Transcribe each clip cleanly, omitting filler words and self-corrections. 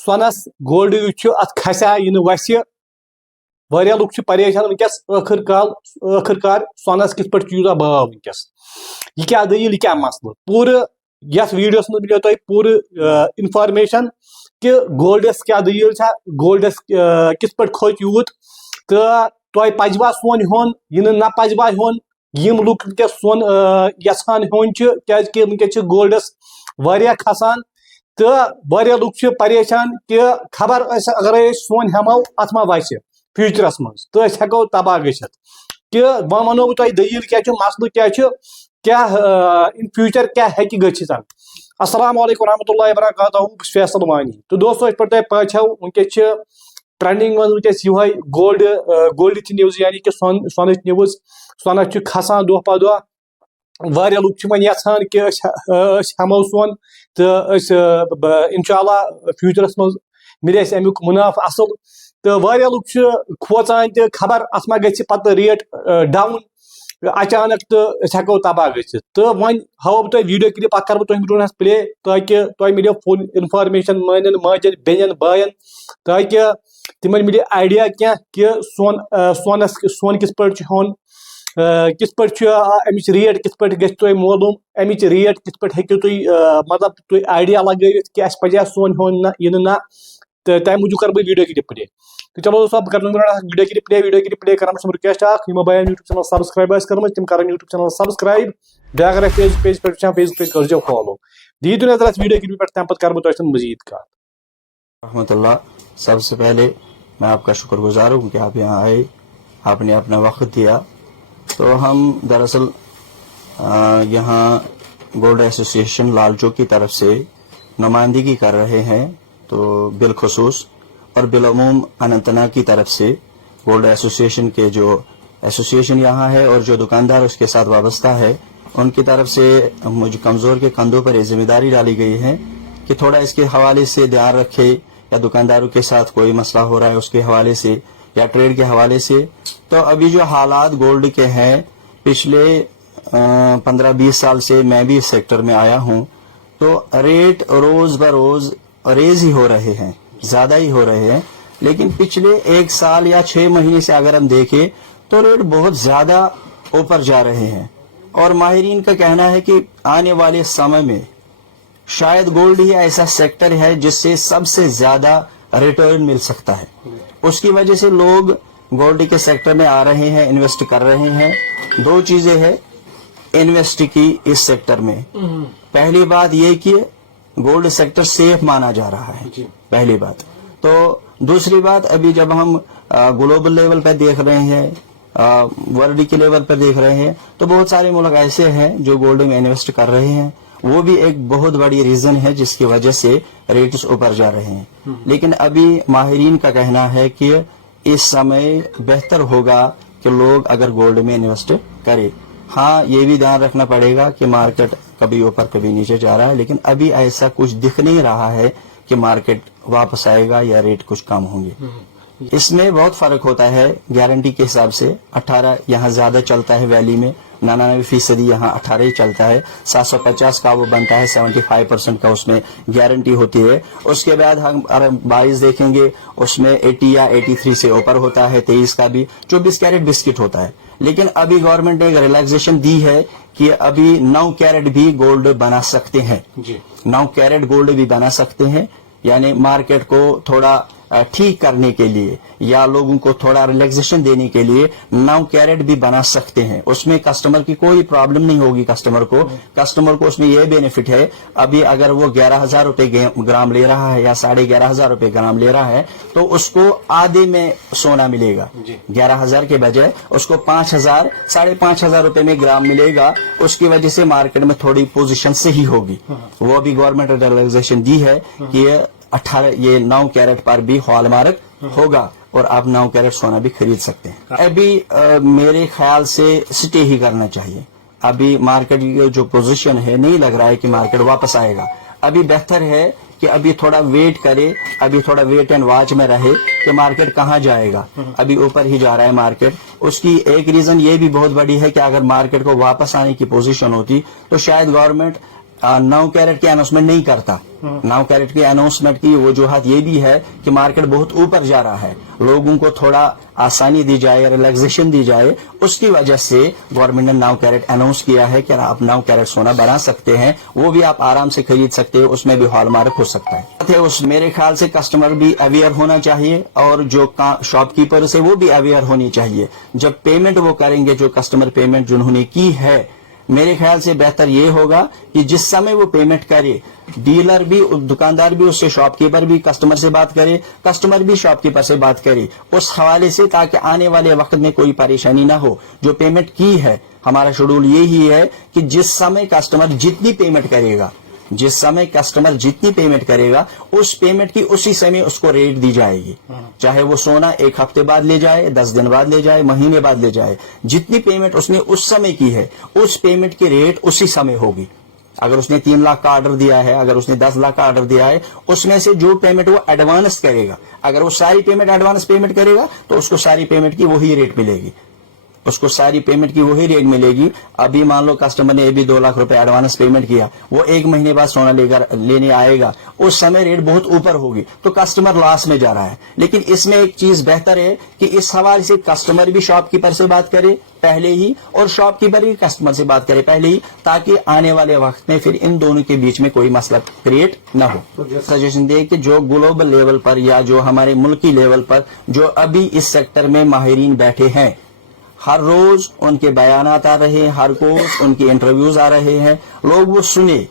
Sons gold ات کھسیا یہ وسہ واریاہ لوگ پریشان ونکس آخر کار سونس کت پہ یوتہ باو ونکس یہ کیا دلیل یہ کیا مسئلہ پورٕ یتھ ویڈیوس مجھ ملو تہ پورٕ انفارمیشن کہ گولڈس کیا دلیل گولڈس کت پہ کھوت یوت تو تہ پزوا سون ہون یہ نہ پزوا ہون یم لوگ ونکس سون یژھان ہون کیازکہ ونکس گولڈس واریاہ کھسان تو واریاہ لوگ پریشان کہ خبر اگر سون ہمو ات ما وسہ فیوچرس مز تو ہیکو تباہ گھت کہ وہ ونو بہ تہ دلیل کیا مسئلہ کیا ان فیوچر کیا ہیکہ گھت السلام علیکم ورحمۃ اللہ وبرکاتہ بہ فیصل وانی تو دوستو اس پہ تہ پچو ونکس ٹرینڈنگ من ونکس یہ گولڈ نیوز یعنی کہ سونچ نیوز سونس کھسان دہ پہ دہ واریاہ لوگ وۄنۍ یژھان کہ ہمو سون تو انشاء اللہ فیوچرس مز ملے امیک منافع اصل تو واریاہ لوگ کھوژان تہ خبر ات ما گژھِ پتہ ریٹ ڈاؤن اچانک تو ہیکو تباہ گھت تو وۄنۍ ہاو بہ تۄہہِ ویڈیو کلپ اکھ کرٕ بہ تُہنٛدِ برونٛہہ پلے تاکہ تۄہہِ ملو فل انفارمیشن مانن ماجن بیٚنٮ۪ن بایَن تاکہ تمن ملہِ آئیڈیا کہ سون کس پٲٹھۍ چھُ ہیوٚن کس پٲٹھۍ امچ ریٹ کس پٲٹھۍ گژھِ تۄہہِ معلوم امچ ریٹ کس پٲٹھۍ ہیٚکِو تُہۍ مطلب تُہۍ آئیڈیا لگٲوِتھ کہ اسہِ پزیا سون ہیوٚن نہ یہ نہ تو تمہِ موٗجوٗب کرٕ بہٕ ویڈیو کلپ پلے تو چلو دوستو بہٕ کرٕ ویڈیو کلپ پلے کران چھُس رِکویسٹ اکھ یِمو بایَن یوٗٹیوب چینل سبسکرایب آسہِ کٔرمٕژ تِم کرن یوٗٹیوب چینل سبسکرایب بیٚیہِ اگر پیج پٮ۪ٹھ وٕچھان فیس بُک پیج کٔرزیٚو فالو دیٖتو نظر اتھ ویڈیو کلپ پٮ۪ٹھ تمہِ پتہٕ کرٕ بہٕ تۄہہِ سۭتۍ مزید کتھ رحمت اللہ سب سے پہلے میں آپ کا شکر گزار ہوں کہ آپ یہاں آئے آپ نے اپنا وقت دیا تو ہم دراصل یہاں گولڈ ایسوسی ایشن لال چوک کی طرف سے نمائندگی کر رہے ہیں تو بالخصوص اور بالعموم اننت ناگ کی طرف سے گولڈ ایسوسی ایشن کے جو ایسوسی ایشن یہاں ہے اور جو دکاندار اس کے ساتھ وابستہ ہے ان کی طرف سے مجھے کمزور کے کندھوں پر یہ ذمہ داری ڈالی گئی ہے کہ تھوڑا اس کے حوالے سے دھیان رکھے یا دکانداروں کے ساتھ کوئی مسئلہ ہو رہا ہے اس کے حوالے سے یا ٹریڈ کے حوالے سے تو ابھی جو حالات گولڈ کے ہیں پچھلے 15-20 سال سے میں بھی اس سیکٹر میں آیا ہوں تو ریٹ روز بروز ریز ہی ہو رہے ہیں زیادہ ہی ہو رہے ہیں لیکن پچھلے 1 سال یا 6 مہینے سے اگر ہم دیکھیں تو ریٹ بہت زیادہ اوپر جا رہے ہیں اور ماہرین کا کہنا ہے کہ آنے والے سمے میں شاید گولڈ ہی ایسا سیکٹر ہے جس سے سب سے زیادہ ریٹرن مل سکتا ہے اس کی وجہ سے لوگ گولڈ کے سیکٹر میں آ رہے ہیں انویسٹ کر رہے ہیں 2 چیزیں ہیں انویسٹ کی اس سیکٹر میں پہلی بات یہ کہ گولڈ سیکٹر سیف مانا جا رہا ہے پہلی بات تو دوسری بات ابھی جب ہم گلوبل لیول پہ دیکھ رہے ہیں ورلڈ کے لیول پر دیکھ رہے ہیں تو بہت سارے ملک ایسے ہیں جو گولڈ میں انویسٹ کر رہے ہیں وہ بھی ایک بہت بڑی ریزن ہے جس کی وجہ سے ریٹس اوپر جا رہے ہیں لیکن ابھی ماہرین کا کہنا ہے کہ اس سمے بہتر ہوگا کہ لوگ اگر گولڈ میں انویسٹ کرے ہاں یہ بھی دھیان رکھنا پڑے گا کہ مارکیٹ کبھی اوپر کبھی نیچے جا رہا ہے لیکن ابھی ایسا کچھ دکھ نہیں رہا ہے کہ مارکیٹ واپس آئے گا یا ریٹ کچھ کم ہوں گے اس میں بہت فرق ہوتا ہے گارنٹی کے حساب سے 18 یہاں زیادہ چلتا ہے ویلی میں 99% یہاں 18 ہی چلتا ہے 750 کا وہ بنتا ہے 75% کا اس میں گارنٹی ہوتی ہے اس کے بعد ہم 22 دیکھیں گے اس میں 80 یا 83 سے اوپر ہوتا ہے 23 کا بھی 24 کیرٹ بسکٹ ہوتا ہے لیکن ابھی گورنمنٹ نے ایک ریلیکسیشن دی ہے کہ ابھی 9 کیرٹ بھی گولڈ بنا سکتے ہیں 9 کیرٹ گولڈ بھی بنا سکتے ہیں یعنی مارکیٹ کو تھوڑا ٹھیک کرنے کے لیے یا لوگوں کو تھوڑا ریلیکسیشن دینے کے لیے 9 کیرٹ بھی بنا سکتے ہیں اس میں کسٹمر کی کوئی پرابلم نہیں ہوگی کسٹمر کو اس میں یہ بینیفٹ ہے ابھی اگر وہ 11,000 روپے گرام لے رہا ہے یا 11,500 روپے گرام لے رہا ہے تو اس کو آدھے میں سونا ملے گا 11,000 کے بجائے اس کو 5,000 5,500 روپے میں گرام ملے گا اس کی وجہ سے مارکیٹ میں تھوڑی پوزیشن صحیح ہوگی وہ بھی گورنمنٹ نے ریلیکسیشن دی ہے کہ یہ 9 کیرٹ پر بھی ہال مارک ہوگا اور آپ 9 کیرٹ سونا بھی خرید سکتے ہیں ابھی میرے خیال سے سٹے ہی کرنا چاہیے ابھی مارکیٹ کی جو پوزیشن ہے نہیں لگ رہا ہے کہ مارکیٹ واپس آئے گا ابھی بہتر ہے کہ ابھی تھوڑا ویٹ کرے ابھی تھوڑا ویٹ اینڈ واچ میں رہے کہ مارکیٹ کہاں جائے گا ابھی اوپر ہی جا رہا ہے مارکیٹ اس کی ایک ریزن یہ بھی بہت بڑی ہے کہ اگر مارکیٹ کو واپس آنے کی پوزیشن ہوتی تو شاید گورنمنٹ 9 कैरेट की अनाउंसमेंट नहीं करता। 9 कैरेट की अनाउंसमेंट की वजूहत ये भी है कि मार्केट बहुत ऊपर जा रहा है, लोगों को थोड़ा आसानी दी जाए, रिलैक्सेशन दी जाए, उसकी वजह से गवर्नमेंट ने 9 कैरेट अनाउंस किया है कि आप 9 कैरेट सोना बना सकते हैं, वो भी आप आराम से खरीद सकते हैं, उसमें भी हॉलमार्क हो सकता है। उस मेरे ख्याल से कस्टमर भी अवेयर होना चाहिए और जो शॉपकीपर्स है वो भी अवेयर होनी चाहिए। जब पेमेंट वो करेंगे, जो कस्टमर पेमेंट जिन्होंने की है, मेरे ख्याल से बेहतर ये होगा कि जिस समय वो पेमेंट करे, डीलर भी, दुकानदार भी उससे, शॉपकीपर भी कस्टमर से बात करे, कस्टमर भी शॉपकीपर से बात करे उस हवाले से, ताकि आने वाले वक्त में कोई परेशानी ना हो। जो पेमेंट की है, हमारा शेड्यूल यही है कि जिस समय कस्टमर जितनी पेमेंट करेगा, जिस समय कस्टमर जितनी पेमेंट करेगा, उस पेमेंट की उसी समय उसको रेट दी जाएगी। चाहे वो सोना 1 हफ्ते बाद ले जाए, 10 दिन बाद ले जाए, महीने बाद ले जाए, जितनी पेमेंट उसने उस समय की है, उस पेमेंट की रेट उसी समय होगी। अगर उसने 3 लाख का ऑर्डर दिया है, अगर उसने 10 लाख का ऑर्डर दिया है, उसमें से जो पेमेंट वो एडवांस करेगा, अगर वो सारी पेमेंट एडवांस पेमेंट करेगा तो उसको सारी पेमेंट की वही रेट मिलेगी, उसको सारी पेमेंट की वही रेट मिलेगी। अभी मान लो कस्टमर ने अभी 2 लाख रुपए एडवांस पेमेंट किया, वो 1 महीने बाद सोना लेने आएगा, उस समय रेट बहुत ऊपर होगी, तो कस्टमर लॉस में जा रहा है। लेकिन इसमें एक चीज बेहतर है कि इस हवाले से कस्टमर भी शॉपकीपर से बात करे पहले ही, और शॉपकीपर भी कस्टमर से बात करे पहले ही, ताकि आने वाले वक्त में फिर इन दोनों के बीच में कोई मसला क्रिएट न हो। तो सजेशन दे कि जो ग्लोबल लेवल पर या जो हमारे मुल्की लेवल पर जो अभी इस सेक्टर में माहिरीन बैठे हैं, हर रोज उनके बयानात आ रहे हैं, हर रोज उनके इंटरव्यूज आ रहे हैं, लोग वो सुने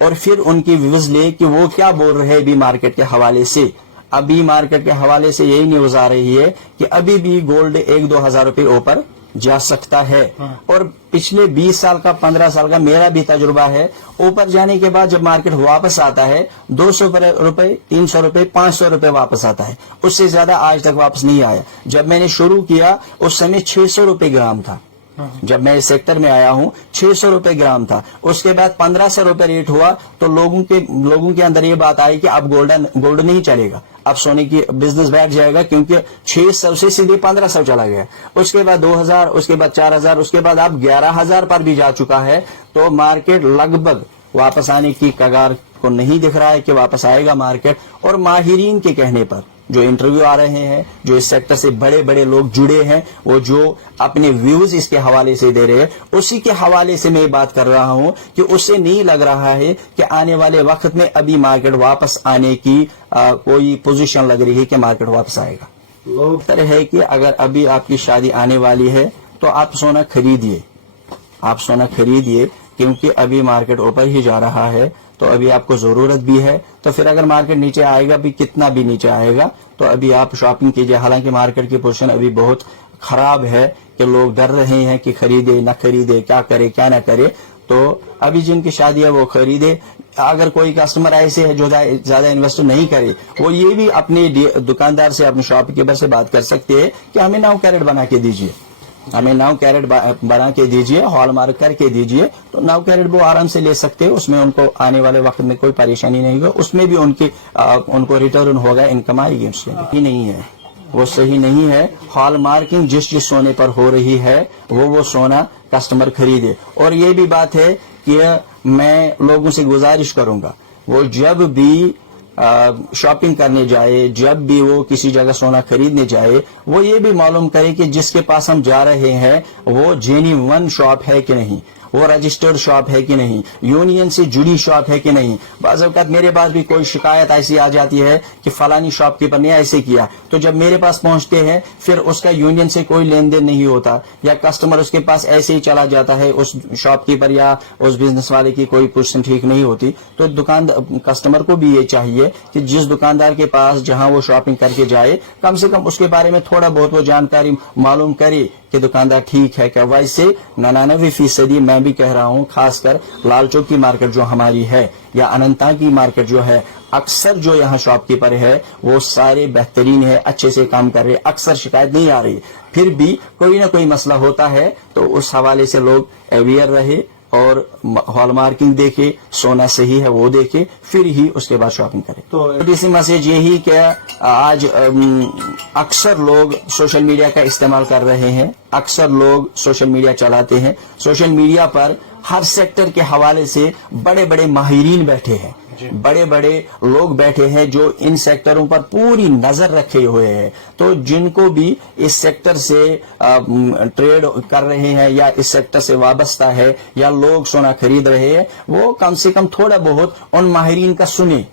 और फिर उनकी व्यूज ले कि वो क्या बोल रहे हैं अभी मार्केट के हवाले से। अभी मार्केट के हवाले से यही न्यूज आ रही है कि अभी भी गोल्ड 1-2 हजार रुपए ऊपर जा सकता है। और पिछले 20 साल का, 15 साल का मेरा भी तजुर्बा है, ऊपर जाने के बाद जब मार्केट वापस आता है 200 रुपए, 300 रुपए, 500 रुपए वापस आता है, उससे ज्यादा आज तक वापस नहीं आया। जब मैंने शुरू किया उस समय 600 रुपए ग्राम था, जब मैं इस सेक्टर में आया हूँ 600 रुपए ग्राम था। उसके बाद 1500 रुपए रेट हुआ तो लोगों के अंदर ये बात आई कि अब गोल्ड नहीं चलेगा, अब सोने की बिजनेस बैठ जाएगा, क्योंकि 600 से सीधे 1500 चला गया। उसके बाद 2000, उसके बाद 4000, उसके बाद अब 11000 पर भी जा चुका है। तो मार्केट लगभग वापस आने की कगार को नहीं दिख रहा है कि वापस आएगा मार्केट। और माहिरीन के कहने पर जो इंटरव्यू आ रहे हैं, जो इस सेक्टर से बड़े बड़े लोग जुड़े हैं, वो जो अपने व्यूज इसके हवाले से दे रहे हैं, उसी के हवाले से मैं बात कर रहा हूं कि उससे नहीं लग रहा है कि आने वाले वक्त में अभी मार्केट वापस आने की कोई पोजीशन लग रही है कि मार्केट वापस आएगा। लोग तरह है कि अगर अभी आपकी शादी आने वाली है तो आप सोना खरीदिए, आप सोना खरीदिए, क्योंकि अभी मार्केट ऊपर ही जा रहा है, तो अभी आपको जरूरत भी है। तो फिर अगर मार्केट नीचे आएगा भी, कितना भी नीचे आएगा, तो अभी आप शॉपिंग कीजिए। हालांकि मार्केट की पोजीशन अभी बहुत खराब है कि लोग डर रहे हैं कि खरीदे न खरीदे, क्या करे क्या ना करे। तो अभी जिनकी शादी है वो खरीदे। अगर कोई कस्टमर ऐसे है जो ज्यादा इन्वेस्ट नहीं करे, वो ये भी अपने दुकानदार से, अपने शॉपकीपर से बात कर सकते हैं कि हमें 9 कैरेट बना के दीजिए, हमें 9 कैरेट बना के दीजिए, हॉलमार्क करके दीजिए। तो 9 कैरेट वो आराम से ले सकते हैं, उसमें उनको आने वाले वक्त में कोई परेशानी नहीं होगी, उसमें भी उनको रिटर्न होगा, इनकम आएगी। उसमें ही नहीं है, वो सही नहीं है। हॉलमार्किंग जिस सोने पर हो रही है वो सोना कस्टमर खरीदे। और ये भी बात है कि मैं लोगों से गुजारिश करूंगा, वो जब भी शॉपिंग करने जाए, जब भी वो किसी जगह सोना खरीदने जाए, वो ये भी मालूम करे कि जिसके पास हम जा रहे हैं वो जेन्युइन शॉप है कि नहीं, वो रजिस्टर्ड शॉप है कि नहीं, यूनियन से जुड़ी शॉप है कि नहीं। बाज़ औक़ात मेरे पास भी कोई शिकायत ऐसी आ जाती है कि फलानी शॉपकीपर ने ऐसे किया, तो जब मेरे पास पहुंचते हैं फिर उसका यूनियन से कोई लेन देन नहीं होता, या कस्टमर उसके पास ऐसे ही चला जाता है, उस शॉपकीपर या उस बिजनेस वाले की कोई पोजीशन ठीक नहीं होती। तो कस्टमर को भी ये चाहिए कि जिस दुकानदार के पास जहां वो शॉपिंग करके जाए, कम से कम उसके बारे में थोड़ा बहुत वो जानकारी मालूम करे कि दुकानदार ठीक है क्या। वैसे 99% मैं भी कह रहा हूं, खासकर लाल चौक की मार्केट जो हमारी है या अनंता की मार्केट जो है, अक्सर जो यहाँ शॉपकीपर है वो सारे बेहतरीन है, अच्छे से काम कर रहे, अक्सर शिकायत नहीं आ रही। फिर भी कोई ना कोई मसला होता है, तो उस हवाले से लोग अवेयर रहे और हॉलमार्किंग देखे, सोना सही है वो देखे, फिर ही उसके बाद शॉपिंग करें। तो इसी मैसेज यही कि आज अक्सर लोग सोशल मीडिया का इस्तेमाल कर रहे हैं, अक्सर लोग सोशल मीडिया चलाते हैं, सोशल मीडिया पर हर सेक्टर के हवाले से बड़े बड़े माहिरीन बैठे हैं, बड़े बड़े लोग बैठे हैं जो इन सेक्टरों पर पूरी नजर रखे हुए हैं। तो जिनको भी इस सेक्टर से ट्रेड कर रहे हैं या इस सेक्टर से वाबस्ता है या लोग सोना खरीद रहे हैं, वो कम से कम थोड़ा बहुत उन माहिरीन का सुने,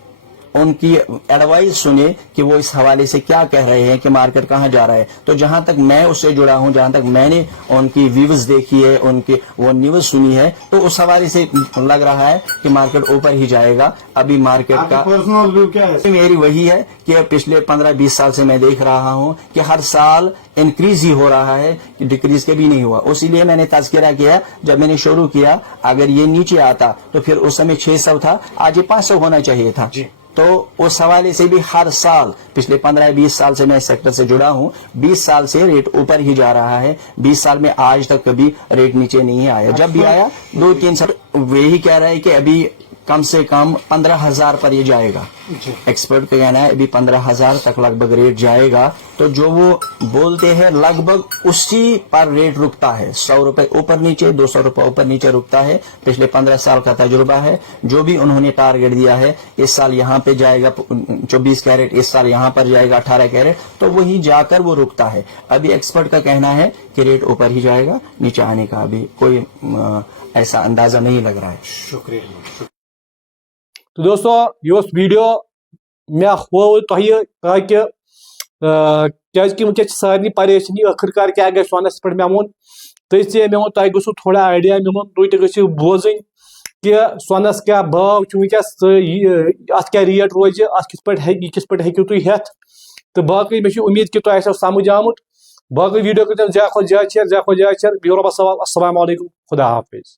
उनकी एडवाइस सुने कि वो इस हवाले से क्या कह रहे हैं कि मार्केट कहाँ जा रहा है। तो जहां तक मैं उससे जुड़ा हूं, जहां तक मैंने उनकी व्यूज देखी है, उनकी वो न्यूज सुनी है, तो उस हवाले से लग रहा है कि मार्केट ऊपर ही जाएगा। अभी मार्केट का पर्सनल व्यू क्या है? मेरी वही है कि पिछले 15-20 साल से मैं देख रहा हूं कि हर साल इंक्रीज ही हो रहा है, डिक्रीज के भी नहीं हुआ। इसीलिए मैंने तज़किरा किया, जब मैंने शुरू किया अगर ये नीचे आता तो फिर उस समय 600 था, आज ये 500 होना चाहिए था। तो उस हवाले से भी हर साल पिछले 15-20 साल से मैं इस सेक्टर से जुड़ा हूं, 20 साल से रेट ऊपर ही जा रहा है। 20 साल में आज तक कभी रेट नीचे नहीं आया, जब भी आया 2-3 साल। वही कह रहा है कि अभी कम से कम 15,000 पर ये जाएगा। एक्सपर्ट का कहना है अभी 15,000 तक लगभग रेट जाएगा। तो जो वो बोलते हैं लगभग उसी पर रेट रुकता है, 100 रुपए ऊपर नीचे, 200 रुपए ऊपर नीचे रुकता है। पिछले 15 साल का तजुर्बा है। जो भी उन्होंने टारगेट दिया है, इस साल यहाँ पे जाएगा 24 कैरेट, इस साल यहाँ पर जाएगा 18 कैरेट, तो वही जाकर वो रुकता है। अभी एक्सपर्ट का कहना है कि रेट ऊपर ही जाएगा, नीचे आने का अभी कोई ऐसा अंदाजा नहीं लग रहा है। शुक्रिया। तो दोस्तों ये वीडियो मैं हो ताकि क्या वनस सारे परेशानी आखिरकार क्या गई सोनस पे मे वोन मे वो तह गो थोड़ा आइडिया मिलन, तुम तू बोजन कि सोनस क्या भाव वनस अत क्या रेट रोज, अत किस पे हेकू तुम हेत। तो बाकी मे उम्मीद कि तुम समझ आमुत। बाकी वीडियो कर ज्यादा ज्यादा शेयर, ज्यादा ज्यादा शेयर। बिहु रब्बस हवाल। अस्सलामु अलैकुम, खुदा हाफिज।